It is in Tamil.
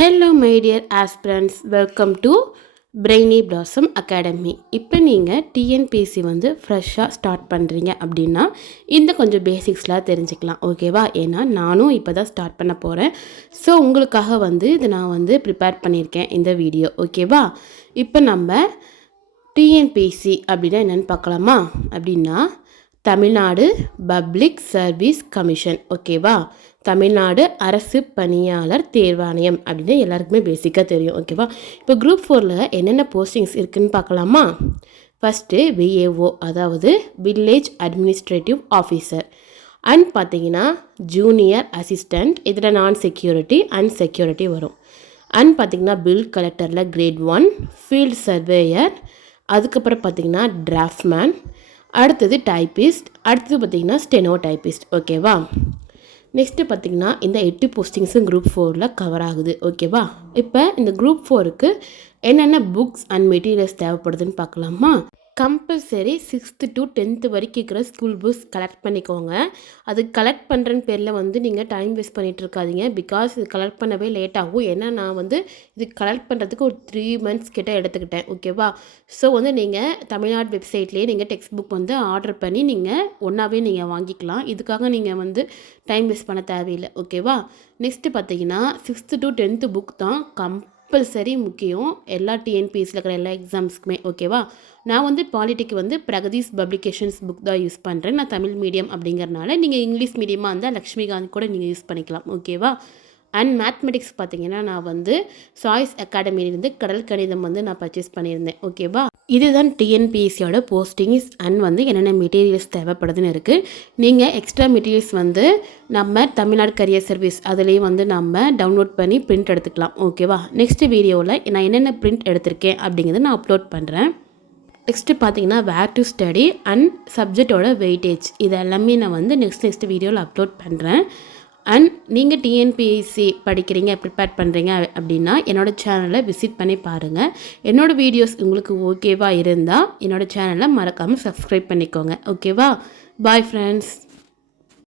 Hello my dear aspirants, welcome to Brainy Blossom Academy. இப்போ நீங்கள் டிஎன்பிஎஸ்சி வந்து ஃப்ரெஷ்ஷாக ஸ்டார்ட் பண்ணுறீங்க அப்படின்னா இந்த கொஞ்சம் பேசிக்ஸ்லாம் தெரிஞ்சுக்கலாம் ஓகேவா. ஏன்னா நானும் இப்போ தான் ஸ்டார்ட் பண்ண போகிறேன். ஸோ உங்களுக்காக வந்து இதை நான் வந்து ப்ரிப்பேர் பண்ணியிருக்கேன் இந்த வீடியோ ஓகேவா. இப்போ நம்ம டிஎன்பிஎஸ்சி அப்படின்னா என்னென்னு பார்க்கலாமா. அப்படின்னா தமிழ்நாடு பப்ளிக் சர்வீஸ் கமிஷன் ஓகேவா. தமிழ்நாடு அரசு பணியாளர் தேர்வாணையம் அப்படின்னு எல்லாருக்குமே பேசிக்காக தெரியும் ஓகேவா. இப்போ குரூப் 4ல் என்னென்ன போஸ்டிங்ஸ் இருக்குதுன்னு பார்க்கலாமா. ஃபஸ்ட்டு விஏஓ அதாவது வில்லேஜ் அட்மினிஸ்ட்ரேட்டிவ் ஆஃபீஸர் அண்ட் பார்த்தீங்கன்னா ஜூனியர் அசிஸ்டண்ட், இதில் நான் செக்யூரிட்டி அண்ட் செக்யூரிட்டி வரும். அண்ட் பார்த்தீங்கன்னா பில் கலெக்டரில் கிரேட் 1, ஃபீல்ட் சர்வேயர், அதுக்கப்புறம் பார்த்தீங்கன்னா டிராஃப்ட்மேன், அடுத்தது டைப்பிஸ்ட், அடுத்தது பார்த்திங்கன்னா ஸ்டெனோ டைப்பிஸ்ட் ஓகேவா. நெக்ஸ்ட்டு பார்த்திங்கன்னா இந்த 8 போஸ்டிங்ஸும் குரூப் 4ல் கவர் ஆகுது ஓகேவா. இப்போ இந்த குரூப் 4க்கு என்னென்ன புக்ஸ் அண்ட் மெட்டீரியல்ஸ் தேவைப்படுதுன்னு பார்க்கலாமா. கம்பல்சரி 6th to 10th வரைக்கும் இருக்கிற ஸ்கூல் புக்ஸ் கலெக்ட் பண்ணிக்கோங்க. அது கலெக்ட் பண்ணுறன்னு பேரில் வந்து நீங்கள் டைம் வேஸ்ட் பண்ணிகிட்டு இருக்காதீங்க. பிகாஸ் இது கலெக்ட் பண்ணவே லேட் ஆகும். ஏன்னா நான் வந்து இது கலெக்ட் பண்ணுறதுக்கு ஒரு 3 months கிட்ட எடுத்துக்கிட்டேன் ஓகேவா. ஸோ வந்து நீங்கள் தமிழ்நாடு வெப்சைட்லேயே நீங்கள் டெக்ஸ்ட் புக் வந்து ஆர்டர் பண்ணி நீங்கள் ஒன்றாவே நீங்கள் வாங்கிக்கலாம். இதுக்காக நீங்கள் வந்து டைம் வேஸ்ட் பண்ண தேவையில்லை ஓகேவா. நெக்ஸ்ட்டு பார்த்தீங்கன்னா 6th to 10th புக் தான் கம்பல்சரி முக்கியம் எல்லா டிஎன்பிஎஸ்சியில் இருக்கிற எல்லா எக்ஸாம்ஸ்க்குமே ஓகேவா. நான் வந்து பாலிட்டிக்கு வந்து பிரகதீஸ் பப்ளிகேஷன்ஸ் புக் தான் யூஸ் பண்ணுறேன். நான் தமிழ் மீடியம் அப்படிங்கிறனால நீங்கள் இங்கிலீஷ் மீடியமாக இருந்தால் லக்ஷ்மிகாந்த் கூட நீங்கள் யூஸ் பண்ணிக்கலாம் ஓகேவா. அண்ட் மேத்மெட்டிக்ஸ் பார்த்தீங்கன்னா நான் வந்து சாய்ஸ் அகாடமியிலேருந்து கடல் கணிதம் வந்து நான் பர்ச்சேஸ் பண்ணியிருந்தேன் ஓகேவா. இதுதான் டிஎன்பிஎஸ்சியோட போஸ்டிங்ஸ் அண்ட் வந்து என்னென்ன மெட்டீரியல்ஸ் தேவைப்படுதுன்னு இருக்குது. நீங்கள் எக்ஸ்ட்ரா மெட்டீரியல்ஸ் வந்து நம்ம தமிழ்நாடு கரியர் சர்வீஸ் அதுலேயும் வந்து நம்ம டவுன்லோட் பண்ணி பிரிண்ட் எடுத்துக்கலாம் ஓகேவா. நெக்ஸ்ட் வீடியோவில் நான் என்னென்ன பிரிண்ட் எடுத்திருக்கேன் அப்படிங்கிறத நான் அப்லோட் பண்ணுறேன். நெக்ஸ்ட்டு பார்த்தீங்கன்னா வேர் டு ஸ்டடி அண்ட் சப்ஜெக்டோட வெயிட்டேஜ் இது எல்லாமே நான் வந்து நெக்ஸ்ட் வீடியோவில் அப்லோட் பண்ணுறேன். அண்ட் நீங்கள் டிஎன்பிஎஸ்சி படிக்கிறீங்க ப்ரிப்பேர் பண்ணுறீங்க அப்படின்னா என்னோடய சேனலை விசிட் பண்ணி பாருங்கள். என்னோடய வீடியோஸ் உங்களுக்கு ஓகேவா இருந்தால் என்னோடய சேனலை மறக்காமல் சப்ஸ்கிரைப் பண்ணிக்கோங்க ஓகேவா. Bye friends.